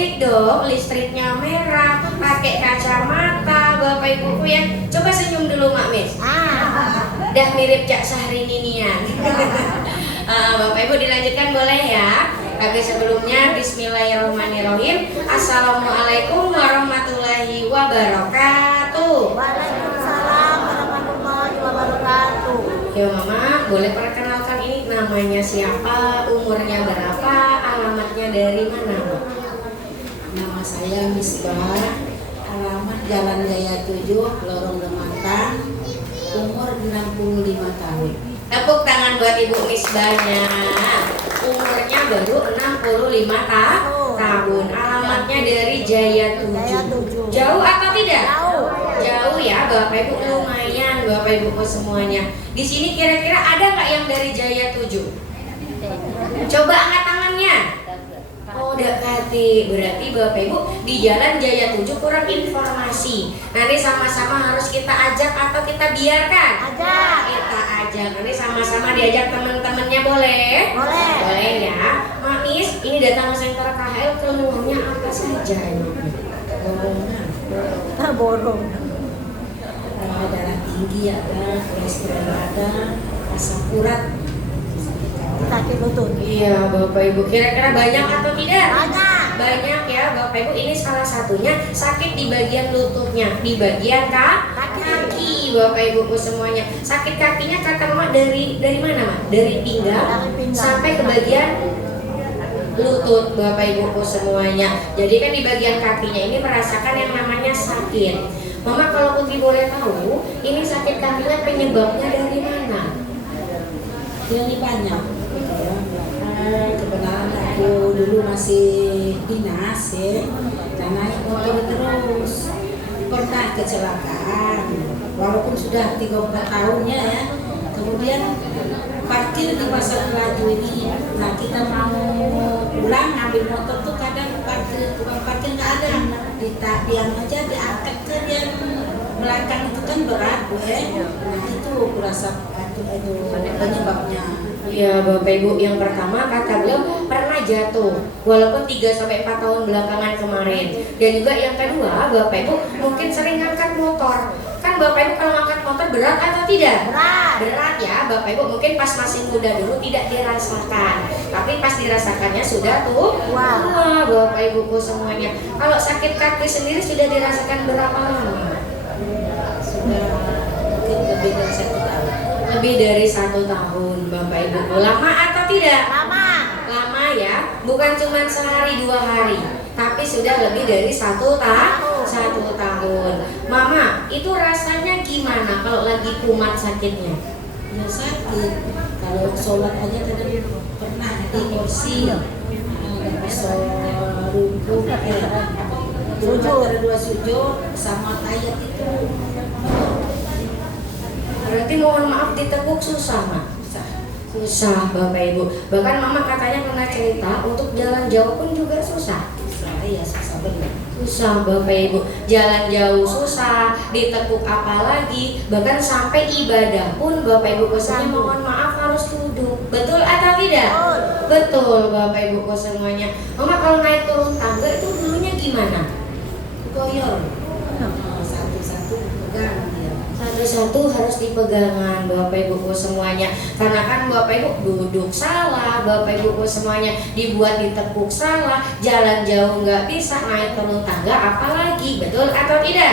cantik dong, listriknya merah, pakai kacamata, Bapak Ibuku ya. Coba senyum dulu Mak Mis. Dah mirip Cak Syahrini nian. Bapak Ibu dilanjutkan boleh ya. Tapi sebelumnya bismillahirrahmanirrahim. Assalamualaikum warahmatullahi wabarakatuh. Waalaikumsalam warahmatullahi wabarakatuh. Ya Mama, boleh perkenalkan ini namanya siapa, umurnya berapa, alamatnya dari mana? Nama saya Misbah, alamat Jalan Jaya 7, Lorong Demantang, umur 65 tahun. Tepuk tangan buat Ibu Misbahnya. Umurnya baru 65 tahun. Alamatnya dari Jaya 7. Jauh atau tidak? Jauh ya Bapak Ibu, lumayan Bapak Ibu semuanya. Di sini kira-kira ada nggak yang dari Jaya 7? Coba angkat tangannya. Oh, dekati. Berarti Bapak Ibu di Jalan Jaya 7 kurang informasi. Nanti sama-sama harus kita ajak atau kita biarkan? Ajak. Kita ajak. Nanti sama-sama diajak teman-temannya boleh? Boleh. Boleh ya. Manis, ini datang ke Center KHL, keluhannya apa saja ini? Borong. Darah tinggi ada, kolesterol ada, asam urat. Sakit lutut. Iya Bapak Ibu, kira-kira banyak atau tidak? Banyak. Banyak ya Bapak Ibu, ini salah satunya sakit di bagian lututnya, di bagian kaki Bapak Ibu semuanya. Sakit kakinya kata Mama dari mana Mak? Dari pinggang sampai ke bagian lutut Bapak Ibu semuanya. Jadi kan di bagian kakinya ini merasakan yang namanya sakit. Mama kalau Putri boleh tahu, ini sakit kakinya penyebabnya dari mana? Ini banyak. Kebenaran aku dulu masih dinas ya, dan naik motor terus. Pernah kecelakaan, walaupun sudah 34 tahunnya ya. Kemudian parkir di pasar Pelaju ini. Nah kita mau pulang ambil motor tuh kadang tukang parkir nggak ada. Diam aja diangkat ke yang belakang itu kan berat Nah itu kurasa itu penyebabnya. Iya Bapak Ibu, yang pertama kata beliau pernah jatuh walaupun 3-4 tahun belakangan kemarin. Dan juga yang kedua Bapak Ibu mungkin sering ngangkat motor. Kan Bapak Ibu kalau ngangkat motor berat atau tidak? Berat ya Bapak Ibu, mungkin pas masih muda dulu tidak dirasakan, tapi pas dirasakannya sudah tuh wah Bapak Ibu semuanya. Kalau sakit kaki sendiri sudah dirasakan berapa lama? Sudah mungkin lebih dari 1 tahun. Lebih dari 1 tahun Bapak Ibu. Lama atau tidak? Lama. Lama ya, bukan cuma sehari 2 hari, tapi sudah lebih dari 1 tahun. Mama, itu rasanya gimana kalau lagi kumat sakitnya? Ya sakit. Kalau sholat aja kadang pernah di kursi, nggak bisa rukuk, sujud ada 2 sujud sama ayat itu. Berarti mohon maaf ditekuk susah Mak? Susah Bapak Ibu. Bahkan Mama katanya pernah cerita untuk jalan jauh pun juga susah. Iya susah benar. Susah Bapak Ibu, jalan jauh susah, ditekuk apalagi, bahkan sampai ibadah pun Bapak Ibu semuanya mohon maaf harus duduk. Betul atau tidak? Betul Bapak Ibu semuanya. Mama kalau naik turun tangga itu dulunya gimana? Goyor. Satu-satu pegang dia. Satu-satu harus dipegangan Bapak Ibu semuanya. Karena kan Bapak Ibu duduk salah, Bapak Ibu semuanya dibuat ditekuk salah, jalan jauh nggak bisa, naik turun tangga apalagi. Betul atau tidak?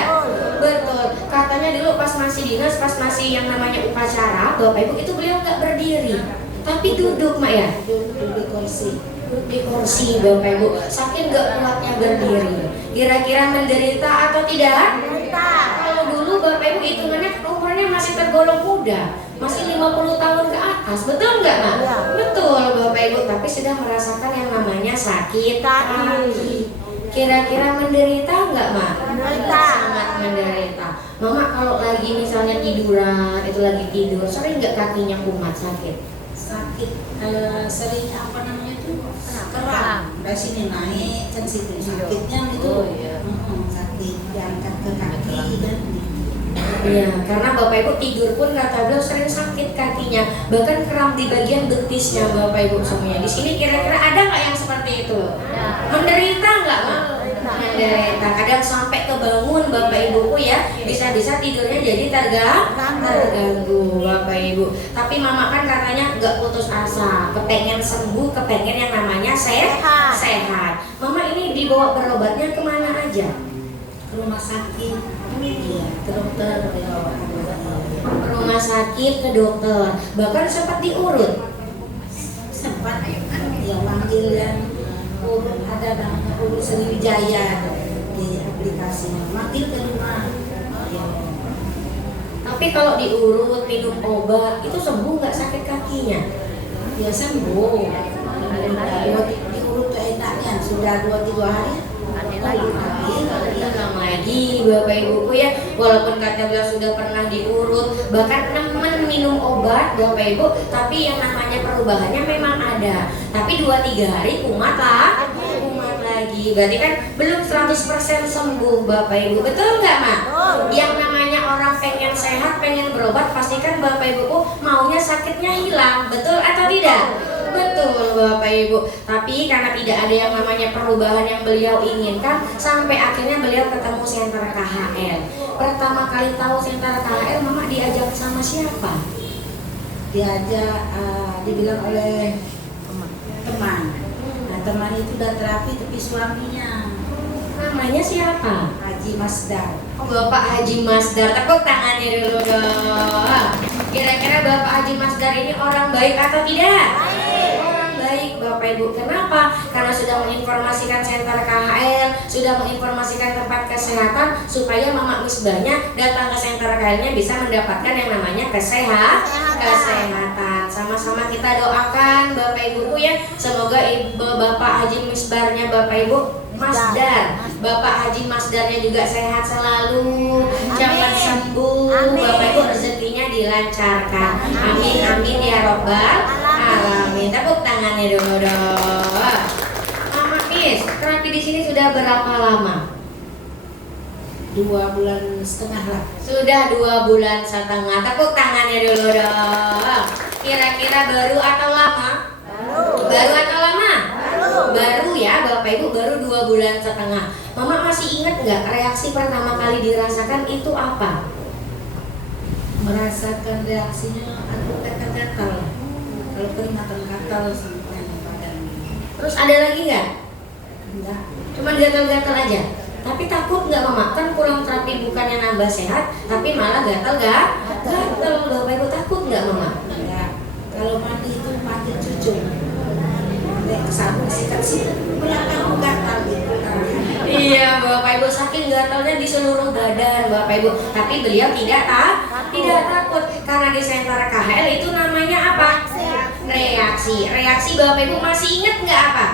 Betul. Katanya dulu pas masih dinas, pas masih yang namanya upacara, Bapak Ibu itu beliau nggak berdiri, tapi duduk Mak ya? Duduk di kursi. Duduk di kursi Bapak Ibu. Saking nggak kuatnya berdiri. Kira-kira menderita atau tidak? Kalau dulu Bapak Ibu hitungannya umurnya masih tergolong muda, masih 50 tahun ke atas, betul nggak Mak? Ya. Betul Bapak Ibu, tapi sudah merasakan yang namanya sakit kaki. Kira-kira menderita nggak Mak? Menderita. Sangat menderita. Mama kalau lagi misalnya tiduran, itu lagi tidur, sering nggak kakinya kumat sakit? Sakit sering apa namanya itu keram. Dari sini naik kan situ sakitnya itu. Sakit diangkat ke kaki dan Iya, karena Bapak Ibu tidur pun kata beliau sering sakit kakinya, bahkan kram di bagian betisnya Bapak Ibu semuanya. Di sini kira-kira ada nggak yang seperti itu? Menderita nggak, Mak? Menderita. Kadang sampai kebangun Bapak Ibuku ya, bisa-bisa tidurnya jadi terganggu Bapak Ibu. Tapi Mama kan katanya nggak putus asa, kepengen sembuh, kepengen yang namanya sehat. Mama ini dibawa berobatnya kemana aja? Ke rumah sakit, iya, ke dokter, Ke rumah sakit, ke dokter, bahkan sempat diurut. sempat yang manggil yang urut, ada namanya urut Sriwijaya di aplikasinya, manggil ke rumah. Ya. Tapi kalau diurut, minum obat, itu sembuh nggak sakit kakinya? Ya sembuh. Diurut tuh enaknya sudah 2-3 hari. Tenang lagi Bapak Ibuku ya, walaupun kata beliau sudah pernah diurut, bahkan nemen minum obat Bapak Ibu, tapi yang namanya perubahannya memang ada. Tapi 2-3 hari kumat lagi. Berarti kan belum 100% sembuh Bapak Ibu. Betul nggak, Mak? Yang namanya orang pengen sehat, pengen berobat, pastikan Bapak Ibuku maunya sakitnya hilang. Betul atau tidak? Betul Bapak Ibu. Tapi karena tidak ada yang namanya perubahan yang beliau inginkan, sampai akhirnya beliau ketemu Senter KHL. Pertama kali tahu Senter KHL, Mama diajak sama siapa? Diajak, dibilang oleh teman. Nah, teman itu udah terapi tapi suaminya Namanya siapa? Haji Masdar. Oh, Bapak Haji Masdar. Tepuk tangannya dulu dong. Kira-kira Bapak Haji Masdar ini orang baik atau tidak? Orang baik Bapak Ibu. Kenapa? Karena sudah menginformasikan Senter KHL, sudah menginformasikan tempat kesehatan, supaya Mama Misbahnya datang ke Senter KHL-nya bisa mendapatkan yang namanya kesehatan. Sama-sama kita doakan Bapak Ibuku ya, semoga Bapak Haji Misbarnya Bapak Ibu Masdar, Bapak Haji Masdarnya juga sehat selalu, cepat sembuh, Bapak Ibu rezekinya dilancarkan. Amin amin ya robbal alamin. Tepuk tangannya dulu dong. Mama Is, terapi di sini sudah berapa lama? 2,5 bulan lah. Sudah 2,5 bulan. Tepuk tangannya dulu dong. Kira-kira baru atau lama? Baru atau lama? Baru ya Bapak Ibu, baru 2,5 bulan. Mama masih ingat nggak reaksi pertama kali dirasakan itu apa? Merasakan reaksinya aku gatal-gatal. Kalau keringatan gatal sampai badan. Terus ada lagi nggak? Enggak. Cuma gatal-gatal aja. Tapi takut nggak Mama? Kan pulang terapi bukannya nambah sehat, tapi malah gatal Bapak Ibu, takut nggak Mama? Enggak. Kalau mandi itu panggil cucu. Sampai sikat situ belakang gatal gitu. Iya Bapak Ibu, saking gatalnya di seluruh badan Bapak Ibu. Tapi beliau tidak takut karena di Senter KHL itu namanya apa? Reaksi Bapak Ibu masih ingat nggak apa?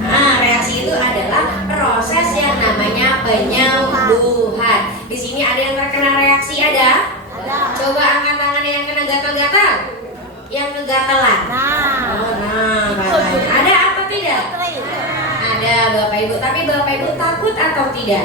Nah, reaksi itu adalah proses yang namanya penyembuhan. Di sini ada yang terkena reaksi ada? Coba angkat tangannya yang kena gatal-gatal. Yang kegatalan. Ada atau tidak? Ada Bapak Ibu. Tapi Bapak Ibu takut atau tidak?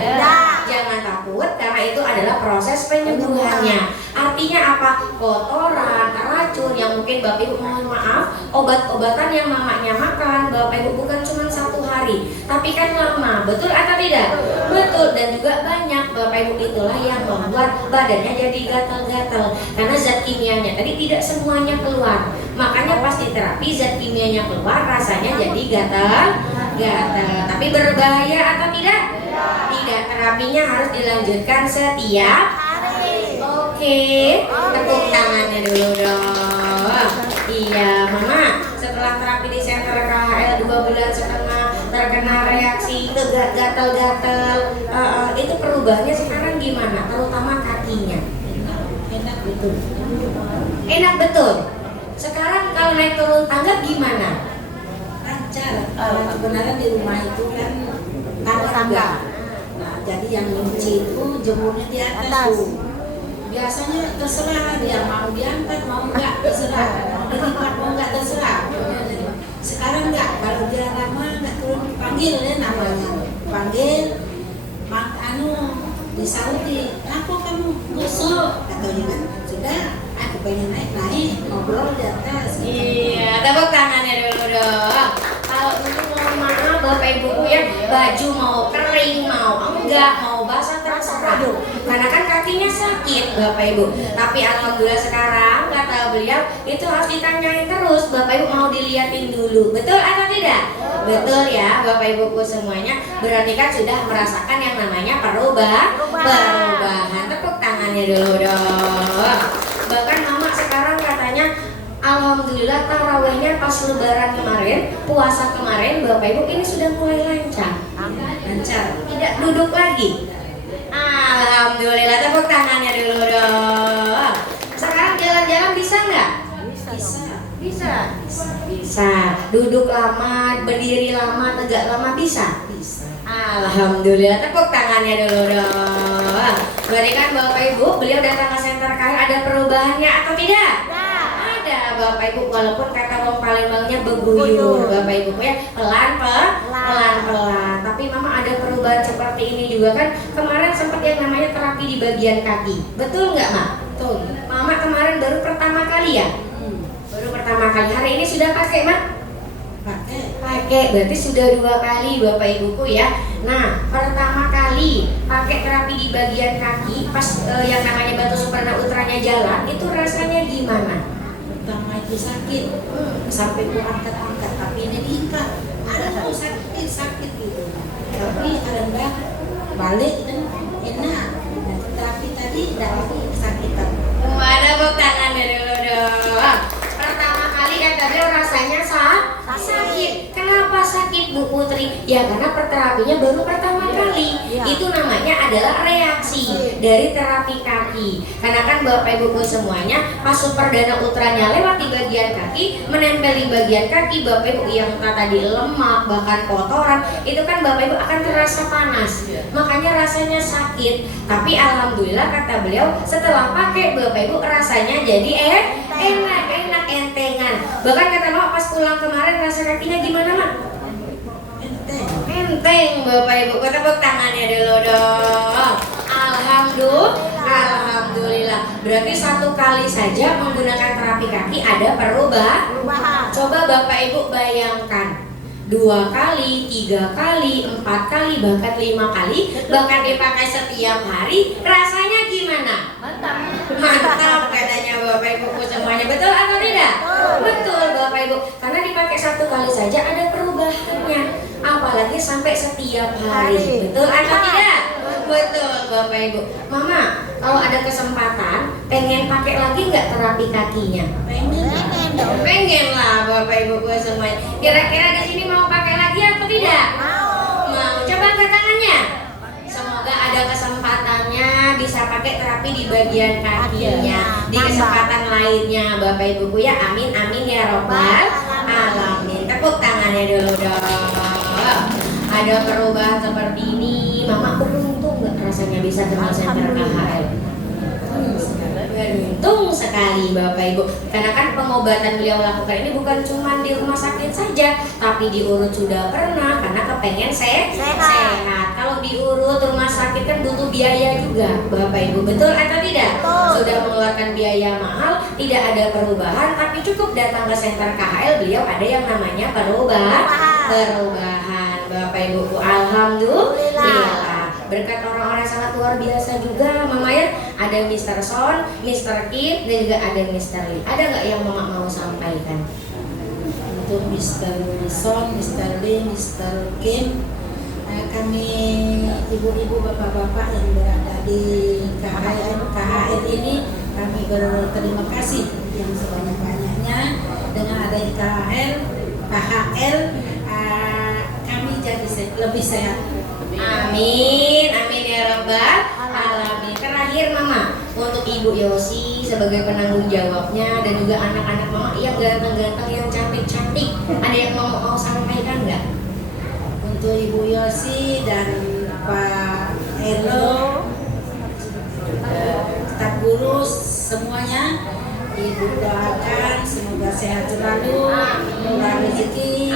Jangan takut karena itu adalah proses penyembuhannya. Artinya apa? Kotoran, racun yang mungkin Bapak Ibu, mohon maaf, obat-obatan yang mamanya makan Bapak Ibu bukan cuma 1 hari, tapi kan lama. Betul atau tidak? Betul. Dan juga banyak Bapak Ibu, itulah yang membuat badannya jadi gatal-gatal karena zat kimianya tadi tidak semuanya keluar. Makanya pasti terapi zat kimianya keluar, rasanya jadi gatal. Tapi berbahaya atau tidak? Tidak. Terapinya harus dilanjutkan setiap hari. Oke. Tepuk tangannya dulu dong. Iya Mama, setelah terapi di Senter KHL 2,5 bulan terkena reaksi gatal-gatal, itu perubahannya sekarang gimana? Terutama kakinya. Enak betul. Enak betul. Sekarang kalau naik turun tangga gimana? Lancar. Sebenarnya di rumah itu kan tangga. Nah, jadi yang nyuci itu jemurnya di atas tuh. Biasanya terserah dia mau diangkat mau enggak, terserah. Mau dilipat mau enggak, terserah. Sekarang enggak, kalau dia lama enggak turun panggil ya namanya. Panggil disauti, apa kamu gosok? Katanya kan, sudah, aku pengen naik ngobrol di atas. Iya, tepuk tangannya dulu dong. Kalau dulu mohon maaf Bapak Ibu ya, baju mau kering, mau enggak, mau basah terserah. Karena kan kakinya sakit Bapak Ibu. Tapi alhamdulillah sekarang kata beliau itu harus ditanyain terus. Bapak Ibu mau diliatin dulu, betul atau tidak? Betul ya Bapak Ibuku semuanya. Berarti kan sudah merasakan yang namanya perubahan. Tepuk tangannya dulu dong. Bahkan mama sekarang katanya alhamdulillah tarawehnya pas lebaran kemarin, puasa kemarin Bapak Ibu ini sudah mulai lancar. Tidak duduk lagi. Alhamdulillah, tepuk tangannya dulu dong. Sekarang jalan-jalan bisa nggak? Bisa. Duduk lama, berdiri lama, tegak lama bisa? Alhamdulillah, tepuk tangannya dulu dong. Berarti kan Bapak Ibu, beliau datang ke Center KHL ada perubahannya atau tidak? Ada Bapak Ibu, walaupun kata wong Palembangnya beguyur Bapak Ibu ya, pelan-pelan. Tapi Mama ada perubahan seperti ini juga kan. Kemarin sempat yang namanya terapi di bagian kaki. Betul nggak Mak? Betul. Mama kemarin baru pertama kali ya? Baru pertama kali. Hari ini sudah pakai Mak? Pakai, berarti sudah 2 kali Bapak Ibuku ya. Nah, pertama kali pakai terapi di bagian kaki pas yang namanya batu suprana ultranya jalan, itu rasanya gimana? Pertama itu sakit, sampai ku angkat-angkat, tapi ini diikat. Aduh sakit gitu. Tapi alhamdulillah balik dan enak. Dan terapi tadi tidak lagi kesakitan. Mana buk tangannya dulu dong. Pertama kali kata beliau rasanya sakit. Kenapa sakit Bu Putri? Ya karena terapinya baru pertama kali. Itu namanya adalah reaksi dari terapi kaki. Karena kan Bapak Ibu semuanya pas superdana ultranya lewat di bagian kaki, menempel di bagian kaki Bapak Ibu yang tadi lemak bahkan kotoran, itu kan Bapak Ibu akan terasa panas. Makanya rasanya sakit. Tapi alhamdulillah kata beliau setelah pakai Bapak Ibu rasanya jadi enak entengan. Bahkan kata Mak pas pulang kemarin rasa kakinya gimana Mak? Enteng Bapak Ibu. Tepuk tangannya dulu dong. Alhamdulillah. Berarti 1 kali saja menggunakan terapi kaki ada perubahan. Coba Bapak Ibu bayangkan 2 kali, 3 kali, 4 kali, bahkan 5 kali, bahkan dipakai setiap hari, rasanya gimana? Mantap katanya Bapak Ibu semuanya. Betul atau tidak? Betul Bapak Ibu. Karena dipakai 1 kali saja ada perubahannya. Apalagi sampai setiap hari. Betul atau tidak? Betul Bapak Ibu. Mama, kalau ada kesempatan pengen pakai lagi nggak terapi kakinya? Pengen lah Bapak Ibu semuanya. Kira-kira di sini mau pakai lagi atau tidak? Mau. Coba angkat tangannya. Semoga ada kesempatannya bisa pakai terapi di bagian kakinya. Di kesempatan lainnya Bapak Ibu ya. Amin ya robbal alamin. Tepuk tangannya dulu dong. Ada perubahan seperti ini, Mama beruntung nggak rasanya bisa kenal Center KHL? Beruntung sekali Bapak Ibu. Karena kan pengobatan beliau lakukan ini bukan cuma di rumah sakit saja, tapi diurut sudah pernah karena kepengen sehat. Kalau diurut rumah sakit kan butuh biaya juga Bapak Ibu. Betul atau tidak? Sudah mengeluarkan biaya mahal, tidak ada perubahan, tapi cukup datang ke Center KHL, beliau ada yang namanya perubahan. Bapak Ibu, alhamdulillah. Berkat orang-orang sangat luar biasa juga Mama ya. Ada Mr. Son, Mr. Kim, dan juga ada Mr. Lee. Ada nggak yang Mama mau sampaikan? Untuk Mr. Son, Mr. Lee, Mr. Kim, kami ibu-ibu, bapak-bapak yang berada di KHL ini, kami berterima kasih yang sebanyak-banyaknya. Dengan adanya KHL, kami jadi lebih sehat. Amin ya robbal alamin. Terakhir Mama, untuk Ibu Yosi sebagai penanggung jawabnya dan juga anak-anak Mama yang ganteng-ganteng, yang cantik-cantik, ada yang mau sampaikan nggak? Untuk Ibu Yosi dan Pak Elo, staf guru semuanya, Ibu doakan semoga sehat selalu, murah rezeki,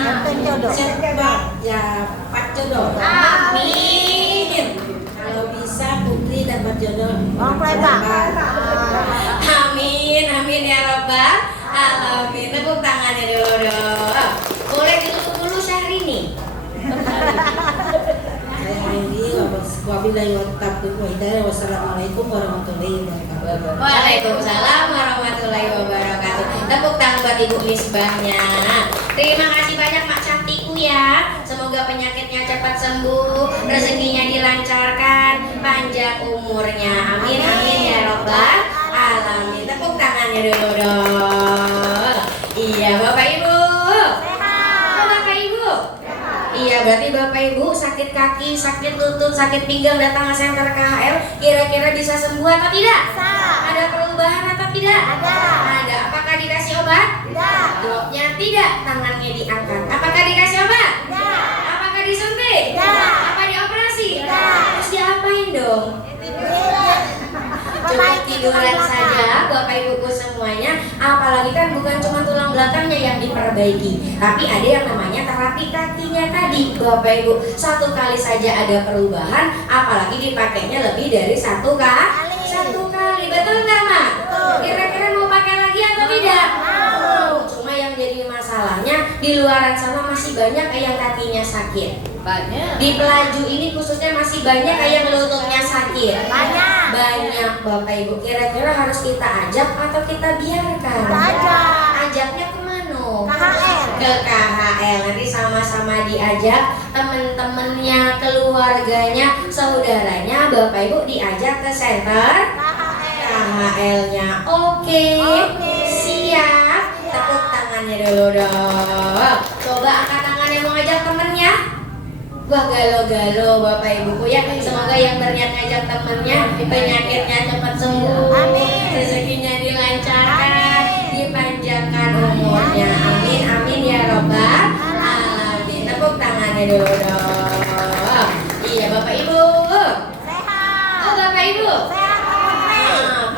cepat ya Pak jodoh. Amin. Kalau bisa Putri dapat jodoh. Orang Palembang. Amin, amin ya Rabbal alamin. Tepuk tangannya dulu dong. Boleh ditutup dulu Syahrini. Wassalamualaikum warahmatullahi wabarakatuh. Waalaikumsalam warahmatullahi wabarakatuh. Tepuk tangan buat Ibu Misbahnya. Terima kasih banyak Mak Cantikku ya. Semoga penyakitnya cepat sembuh, rezekinya dilancarkan, panjang umurnya. Amin amin ya Rabbal alamin. Tepuk tangannya dulu dong. Iya Bapak Ibu. Oh, Bapak Ibu. Iya, berarti Bapak Ibu sakit kaki, sakit lutut, sakit pinggang datang ke center KHL, kira-kira bisa sembuh atau tidak? Bisa. Ada perubahan atau tidak? Ada. Ada. Apakah dikasih obat? Tidak. Jawabnya tidak. Tangannya diangkat. Apakah dikasih obat? Tidak. Apakah disuntik? Tidak. Apa dioperasi? Tidak. Terus diapain dong? Cukup tiduran saja Bapak Ibuku semuanya. Apalagi kan bukan cuma tulang belakangnya yang diperbaiki, tapi ada yang namanya terapi kakinya tadi Bapak Ibu. Satu kali saja ada perubahan, apalagi dipakainya lebih dari satu kali. Betul nggak Mak? Kira-kira mau pakai lagi atau tidak? Mau. Cuma yang jadi masalahnya di luaran sana masih banyak yang kakinya sakit. Banyak. Di pelaju ini khususnya masih banyak yang lututnya sakit. Banyak. Banyak Bapak Ibu. Kira-kira harus kita ajak atau kita biarkan? Ajak. Ajaknya kemana? KHL. Ke KHL. Nanti sama-sama diajak teman-temannya, keluarganya, saudaranya. Bapak Ibu diajak ke center KHL-nya. Oke. Siap. Tepuk tangannya dulu dong. Coba angkat tangan yang mau ngajak temennya. Wah, galo-galo Bapak Ibuku ya. Semoga yang berniat ngajak temennya penyakitnya cepat sembuh. Amin. Rezekinya dilancarkan, dipanjangkan umurnya. Amin amin ya Rabbal alamin. Tepuk tangannya dulu dong. Iya Bapak Ibu. Sehat. Oh Bapak Ibu. Sehat.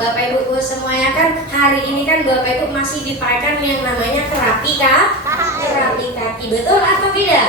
Bapak Ibuku semuanya kan hari ini kan Bapak Ibu masih dipakai yang namanya terapi kah? Terapi kaki, betul atau tidak?